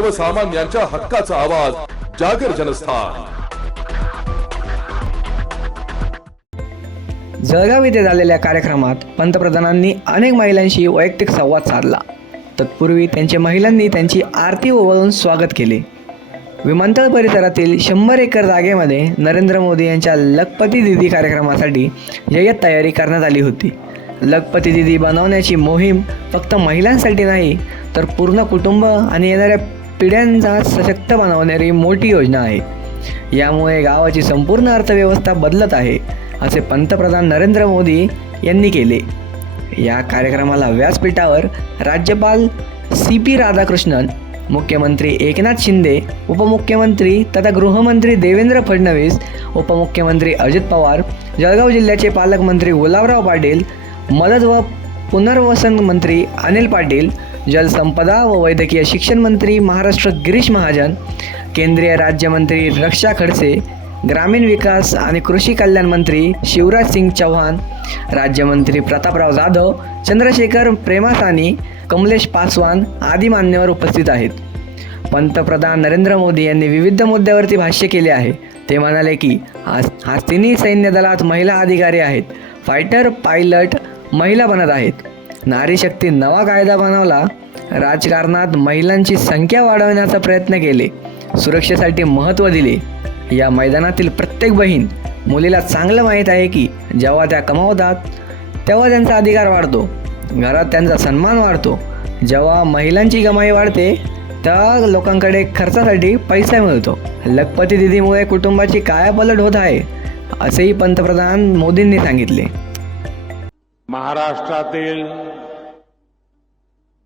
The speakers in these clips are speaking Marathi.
सर्वसामान्यांच्या हक्काचा आवाज जागर जनस्थान. जळगाव येथे झालेल्या कार्यक्रमात पंतप्रधानांनी अनेक महिलांशी वैयक्तिक संवाद साधला. तत्पूर्वी त्यांच्या महिलांनी त्यांची आरती ओवाळून स्वागत केले. विमानतळ परिसरातील शंभर एकर जागेमध्ये नरेंद्र मोदी यांच्या लखपती दिदी कार्यक्रमासाठी जय्यत तयारी करण्यात आली होती. लखपती दिदी बनवण्याची मोहीम फक्त महिलांसाठी नाही तर पूर्ण कुटुंब आणि येणाऱ्या पिढ्यांचा सशक्त बनवणारी मोठी योजना आहे. यामुळे गावाची संपूर्ण अर्थव्यवस्था बदलत आहे असे पंतप्रधान नरेंद्र मोदी यांनी केले. या कार्यक्रमाला व्यासपीठावर राज्यपाल सी पी राधाकृष्णन मुख्यमंत्री एकनाथ शिंदे उपमुख्यमंत्री तथा गृहमंत्री देवेंद्र फडणवीस उपमुख्यमंत्री अजित पवार जळगाव जिल्ह्याचे पालकमंत्री गुलाबराव पाटील मदत व पुनर्वसन मंत्री अनिल पाटील जलसंपदा व वैद्यकीय शिक्षण मंत्री महाराष्ट्र गिरीश महाजन केंद्रीय राज्यमंत्री रक्षा खडसे ग्रामीण विकास आणि कृषी कल्याण मंत्री शिवराज सिंग चौहान राज्यमंत्री प्रतापराव जाधव चंद्रशेखर प्रेमासानी कमलेश पासवान आदी मान्यवर उपस्थित आहेत. पंतप्रधान नरेंद्र मोदी यांनी विविध मुद्द्यावरती भाष्य केले आहे. ते म्हणाले की आज आज तिन्ही सैन्य दलात महिला अधिकारी आहेत. फायटर पायलट महिला बनत आहेत. नारी शक्ती नवा कायदा बनवला. राजकारणात महिलांची संख्या वाढवण्याचा प्रयत्न केले. सुरक्षेसाठी महत्त्व दिले. या मैदानातील प्रत्येक बहीण मुलीला चांगलं माहीत आहे की जेव्हा त्या कमावतात तेव्हा त्यांचा अधिकार वाढतो. घरात त्यांचा सन्मान वाढतो. जेव्हा महिलांची कमाई वाढते त्या लोकांकडे खर्चासाठी पैसा मिळतो. लखपती दिदीमुळे कुटुंबाची कायापलट होत आहे असेही पंतप्रधान मोदींनी सांगितले. महाराष्ट्रातील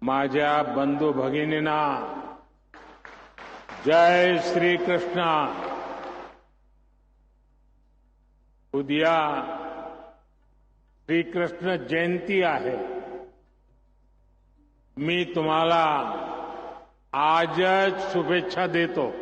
माझ्या बंधू भगिनींना जय श्री कृष्ण उद्या श्रीकृष्ण जयंती आहे. मी तुम्हाला आजच शुभेच्छा देतो.